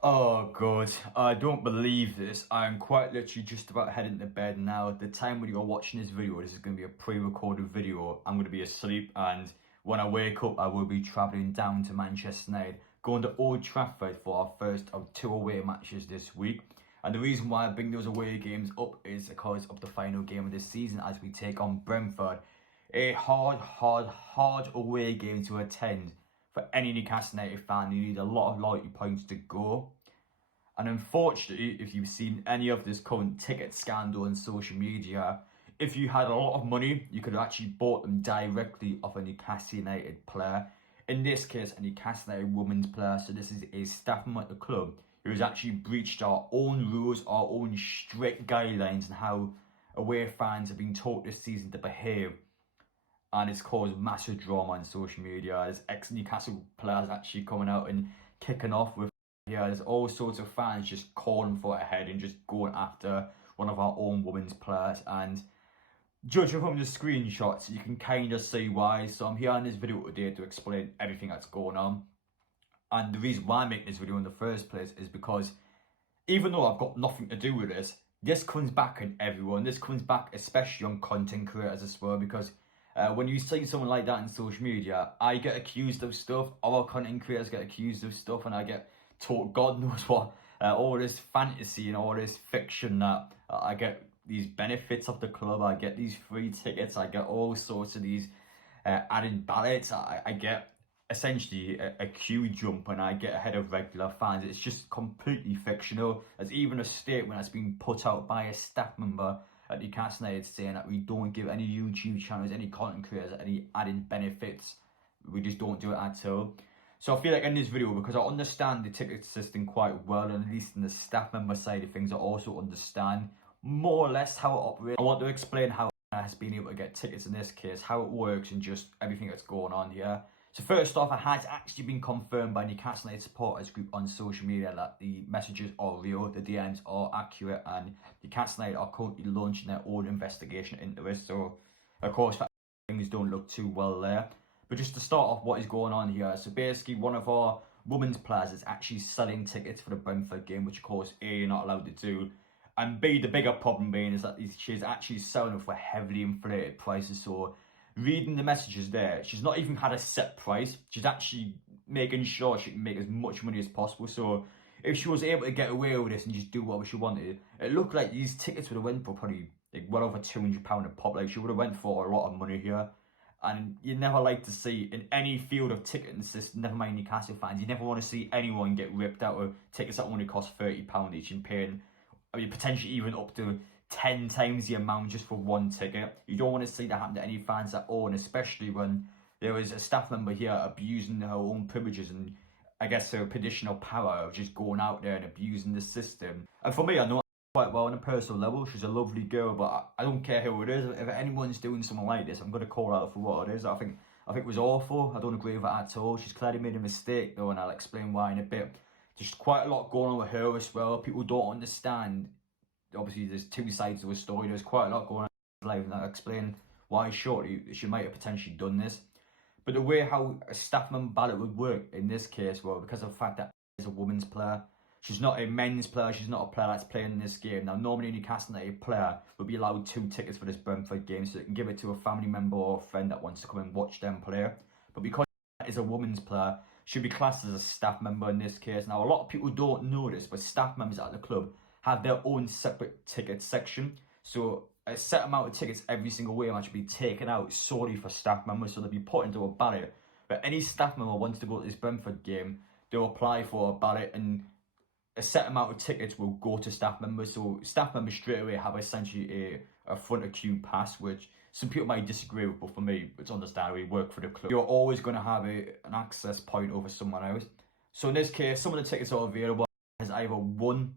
Oh god, I don't believe this. I'm quite literally just about heading to bed now. At the time when you're watching this video, this is going to be a pre-recorded video. I'm going to be asleep, and when I wake up, I will be travelling down to Manchester United, going to Old Trafford for our first of two away matches this week. And the reason why I bring those away games up is because of the final game of the season as we take on Brentford. A hard away game to attend for any Newcastle United fan. You need a lot of loyalty points to go. And unfortunately, if you've seen any of this current ticket scandal on social media, if you had a lot of money, you could have actually bought them directly off a Newcastle United player. In this case, a Newcastle United women's player. So this is a staff member at the club who has actually breached our own rules, our own strict guidelines, and how away fans have been taught this season to behave. And it's caused massive drama on social media. There's ex-Newcastle players actually coming out and kicking off with, yeah, there's all sorts of fans just calling for a head and just going after one of our own women's players. And judging from the screenshots, you can kind of see why. So I'm here in this video today to explain everything that's going on. And the reason why I'm making this video in the first place is because even though I've got nothing to do with this comes back on everyone. This comes back especially on content creators as well, because when you see someone like that in social media, I get accused of stuff, other content creators get accused of stuff, and I get taught God knows what, all this fantasy and all this fiction that I get these benefits of the club, I get these free tickets, I get all sorts of these added ballots, I get essentially a queue jump and I get ahead of regular fans. It's just completely fictional. There's even a statement that's been put out by a staff member at Newcastle United saying that we don't give any YouTube channels, any content creators, any added benefits. We just don't do it at all. So I feel like in this video, because I understand the ticket system quite well, and at least in the staff member side of things, I also understand more or less how it operates. I want to explain how has been able to get tickets in this case, how it works, and just everything that's going on here. So first off, it has actually been confirmed by Newcastle United supporters group on social media that the messages are real, the DMs are accurate, and Newcastle United are currently launching their own investigation into this. So, of course, things don't look too well there. But just to start off what is going on here, so basically one of our women's players is actually selling tickets for the Brentford game, which of course A, you're not allowed to do, and B, the bigger problem being is that she's actually selling them for heavily inflated prices. So reading the messages there, she's not even had a set price. She's actually making sure she can make as much money as possible. So if she was able to get away with this and just do what she wanted, it looked like these tickets would have went for probably like well over £200 a pop. Like she would have went for a lot of money here. And you never like to see in any field of ticketing system, never mind Newcastle fans, you never want to see anyone get ripped out of tickets that only cost £30 each and paying, I mean, potentially even up to 10 times the amount just for one ticket. You don't want to see that happen to any fans at all, and especially when there was a staff member here abusing her own privileges and I guess her positional power of just going out there and abusing the system. And for me, I know quite well on a personal level. She's a lovely girl, but I don't care who it is. If anyone's doing something like this, I'm going to call out for what it is. I think it was awful. I don't agree with it at all. She's clearly made a mistake though, and I'll explain why in a bit. There's quite a lot going on with her as well. People don't understand. Obviously, there's two sides to a story. There's quite a lot going on in her life, and I'll explain why shortly she might have potentially done this. But the way how a staff member ballot would work in this case, well, because of the fact that she's a women's player, she's not a men's player, she's not a player that's playing in this game. Now, normally a Newcastle United player would be allowed 2 tickets for this Brentford game, so they can give it to a family member or a friend that wants to come and watch them play. But because she's a women's player, she'll be classed as a staff member in this case. Now, a lot of people don't know this, but staff members at the club have their own separate ticket section. So a set amount of tickets every single way match will be taken out solely for staff members, so they'll be put into a ballot. But any staff member wants to go to this Brentford game, they'll apply for a ballot, and a set amount of tickets will go to staff members. So staff members straight away have essentially a front of queue pass, which some people might disagree with, but for me, it's understandable. We work for the club. You're always going to have an access point over someone else. So in this case, some of the tickets are available. Has either won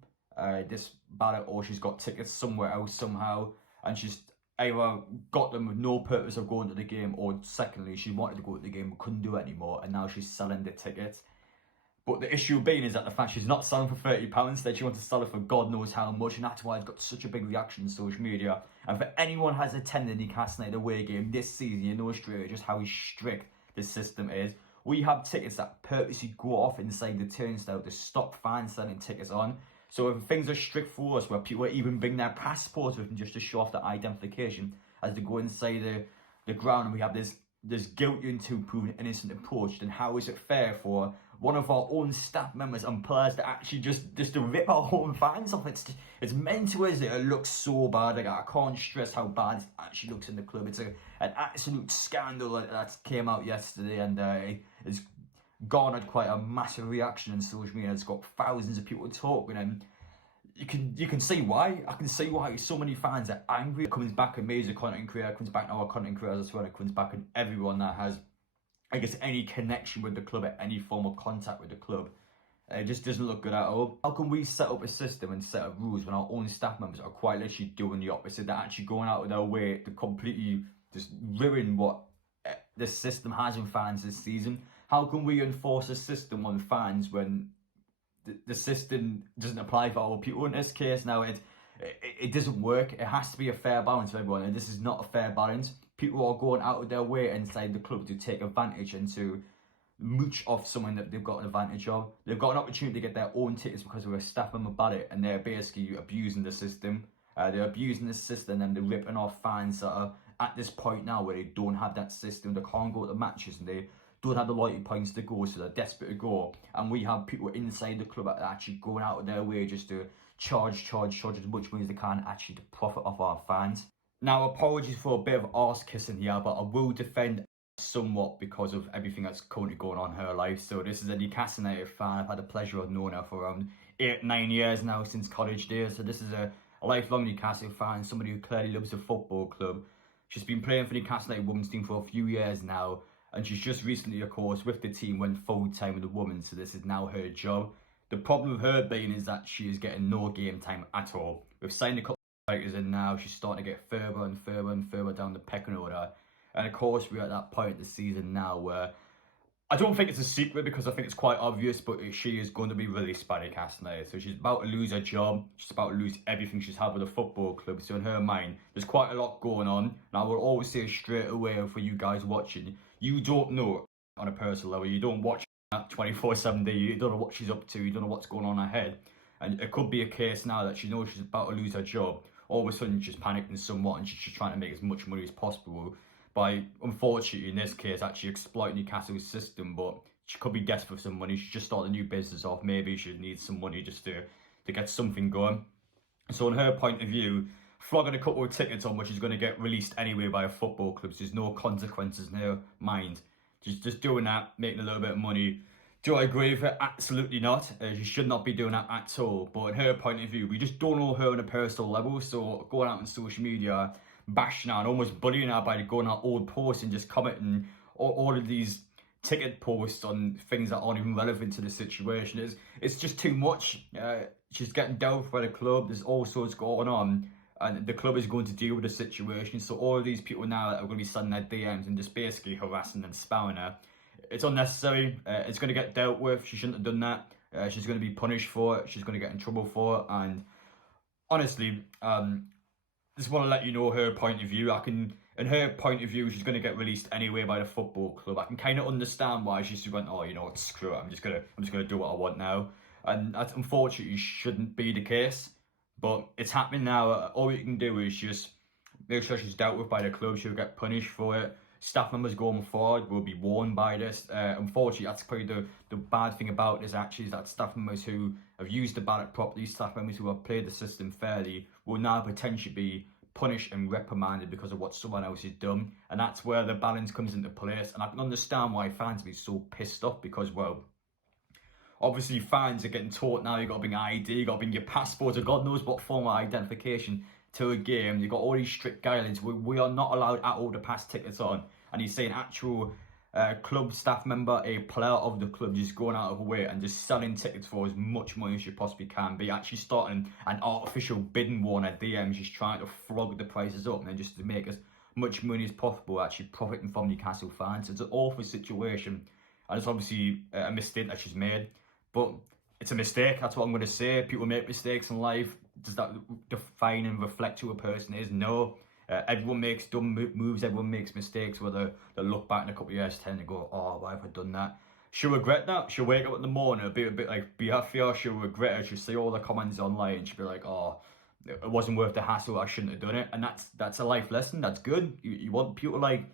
this ballot or she's got tickets somewhere else somehow, and she's either got them with no purpose of going to the game, or secondly, she wanted to go to the game but couldn't do it anymore, and now she's selling the tickets. But the issue being is that the fact she's not selling for £30, instead she wants to sell it for God knows how much, and that's why it's got such a big reaction on social media. And for anyone who has attended Newcastle United away game this season, you know straight away just how strict this system is. We have tickets that purposely go off inside the turnstile to stop fans selling tickets on. So if things are strict for us, where people even bring their passports with them just to show off their identification as they go inside the ground, and we have this guilty until proven innocent approach, then how is it fair for one of our own staff members and players to actually just to rip our own fans off? It's meant to, is it? It looks so bad. Like, I can't stress how bad it actually looks in the club. It's an absolute scandal that came out yesterday, and it's garnered quite a massive reaction on social media. It's got thousands of people talking, and you can see why. I can see why so many fans are angry. It comes back at me as a content creator, it comes back to our content creators as well, it comes back at everyone that has, I guess, any connection with the club, or any form of contact with the club. It just doesn't look good at all. How can we set up a system and set up rules when our own staff members are quite literally doing the opposite? They're actually going out of their way to completely just ruin what the system has in fans this season. How can we enforce a system on fans when the system doesn't apply for our people in this case? Now, it doesn't work. It has to be a fair balance for everyone, and this is not a fair balance. People are going out of their way inside the club to take advantage and to mooch off someone that they've got an advantage of. They've got an opportunity to get their own tickets because of a staff member about it, and they're basically abusing the system. They're abusing the system, and they're ripping off fans that are at this point now where they don't have that system. They can't go to matches, and they don't have the loyalty points to go, so they're desperate to go. And we have people inside the club that are actually going out of their way just to charge as much money as they can, actually to profit off our fans. Now, apologies for a bit of arse kissing here, but I will defend somewhat because of everything that's currently going on in her life. So this is a Newcastle United fan. I've had the pleasure of knowing her for around 8-9 years now, since college days. So this is a lifelong Newcastle fan, somebody who clearly loves the football club. She's been playing for Newcastle United women's team for a few years now, and she's just recently, of course, with the team, went full time with the women, so this is now her job. The problem with her being is that she is getting no game time at all. We've signed a couple of fighters in now, she's starting to get further and further down the pecking order. And of course, we're at that point of the season now where I don't think it's a secret, because I think it's quite obvious, but she is going to be released by Newcastle United. So she's about to lose her job. She's about to lose everything she's had with the football club. So in her mind, there's quite a lot going on. And I will always say straight away for you guys watching, you don't know on a personal level. You don't watch that 24/7 day. You don't know what she's up to. You don't know what's going on in her head. And it could be a case now that she knows she's about to lose her job. All of a sudden, she's panicking somewhat, and she's trying to make as much money as possible by, unfortunately in this case, actually exploiting Newcastle's system. But she could be desperate for some money. She just started a new business off. Maybe she needs some money just to get something going. So in her point of view, flogging a couple of tickets on, which is going to get released anyway by a football club, so there's no consequences in her mind. Just doing that, making a little bit of money. Do I agree with her? Absolutely not. She should not be doing that at all. But in her point of view, we just don't know her on a personal level. So going out on social media, bashing her and almost bullying her by going out old posts and just commenting all of these ticket posts on things that aren't even relevant to the situation, it's just too much. She's getting dealt by the club. There's all sorts going on, and the club is going to deal with the situation. So all of these people now that are going to be sending their DMs and just basically harassing and spamming her, it's unnecessary. It's going to get dealt with. She shouldn't have done that. She's going to be punished for it. She's going to get in trouble for it. And honestly, just want to let you know her point of view. In her point of view, she's going to get released anyway by the football club. I can kind of understand why she's went, oh, you know what, screw it. I'm just gonna do what I want now. And that unfortunately shouldn't be the case, but it's happening now. All you can do is just make sure she's dealt with by the club. She'll get punished for it. Staff members going forward will be warned by this. Unfortunately, that's probably the bad thing about this actually, is that staff members who have used the ballot properly, staff members who have played the system fairly, will now potentially be punished and reprimanded because of what someone else has done. And that's where the balance comes into place. And I can understand why fans be so pissed off, because, well, obviously fans are getting taught now, you got to bring ID, you got to bring your passport, or God knows what form of identification to a game. You've got all these strict guidelines. We are not allowed at all to pass tickets on. And he's saying actual club staff member, a player of the club, just going out of the way and just selling tickets for as much money as you possibly can. But actually starting an artificial bidding war on her DMs, just trying to flog the prices up, and then just to make as much money as possible, actually profiting from Newcastle fans. It's an awful situation, and it's obviously a mistake that she's made. But it's a mistake, that's what I'm going to say. People make mistakes in life. Does that define and reflect who a person is? No. Everyone makes dumb moves, everyone makes mistakes, whether they'll look back in a couple of years' time and go, oh, why have I done that? She'll regret that. She'll wake up in the morning, it'll be a bit like Biafia, she'll regret it, she'll see all the comments online, and she'll be like, oh, it wasn't worth the hassle, I shouldn't have done it. And that's a life lesson, that's good. You want people like, in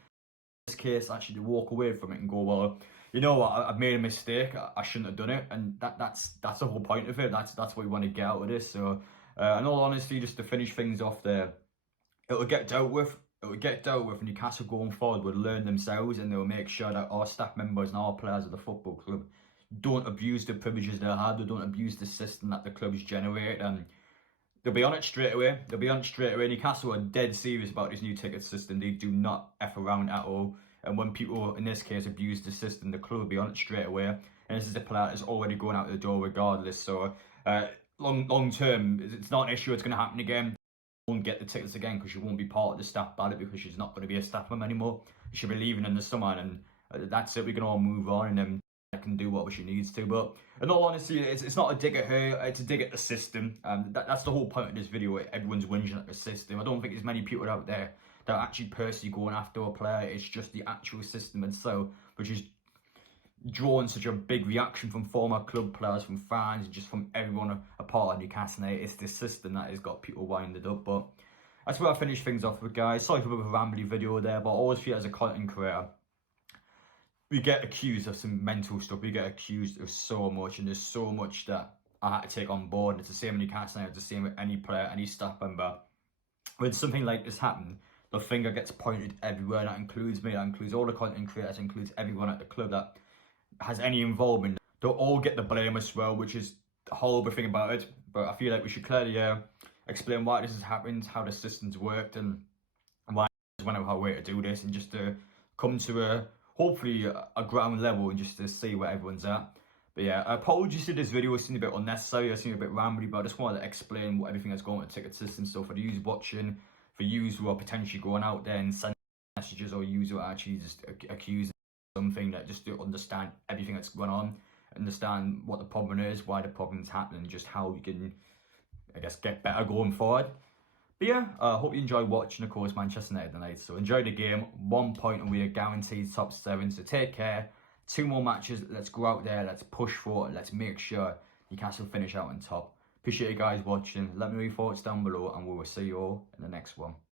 this case, actually to walk away from it and go, well, you know what, I've made a mistake, I shouldn't have done it. And that's the whole point of it, that's what we want to get out of this. So, in all honesty, just to finish things off there, it'll get dealt with. It will get dealt with, and Newcastle going forward will learn themselves, and they'll make sure that our staff members and our players of the football club don't abuse the privileges they have, they don't abuse the system that the clubs generate, and they'll be on it straight away. They'll be on it straight away. Newcastle are dead serious about this new ticket system. They do not F around at all. And when people, in this case, abuse the system, the club will be on it straight away. And this is a player that's already going out the door regardless. So, long term, it's not an issue. It's going to happen again. Won't get the tickets again because she won't be part of the staff ballot because she's not going to be a staff member anymore. She'll be leaving in the summer, and that's it. We can all move on, and then I can do whatever she needs to. But in all honesty, it's not a dig at her, it's a dig at the system. That's the whole point of this video. Everyone's whinging at the system. I don't think there's many people out there that are actually personally going after a player. It's just the actual system itself, which is drawn such a big reaction from former club players, from fans, and just from everyone a part of Newcastle United. It's the system that has got people winded up. But that's where I finish things off with, guys. Sorry for a bit of a rambly video there, but I always feel as a content creator, we get accused of some mental stuff. We get accused of so much, and there's so much that I had to take on board. And it's the same in Newcastle United, it's the same with any player, any staff member. When something like this happens, the finger gets pointed everywhere. That includes me, that includes all the content creators, includes everyone at the club that has any involvement. They'll all get the blame as well, which is the horrible thing about it. But I feel like we should clearly explain why this has happened, how the system's worked, and why it's went out of our way to do this, and just to come to hopefully a ground level and just to see where everyone's at. But yeah, apologies to this video, it seemed a bit unnecessary, it seemed a bit rambly, but I just wanted to explain what everything that's going on with the ticket system. So for you watching, for you who are potentially going out there and sending messages, or you who are actually just accusing something, that just to understand everything that's going on, understand what the problem is, why the problem's happening, just how we can, I guess, get better going forward. But yeah, I hope you enjoyed watching. Of course, Manchester United tonight, so enjoy the game. 1 point and we are guaranteed top 7, so take care. 2 more matches, let's go out there, let's push for it, let's make sure Newcastle finish out on top. Appreciate you guys watching. Let me know your thoughts down below, and we will see you all in the next one.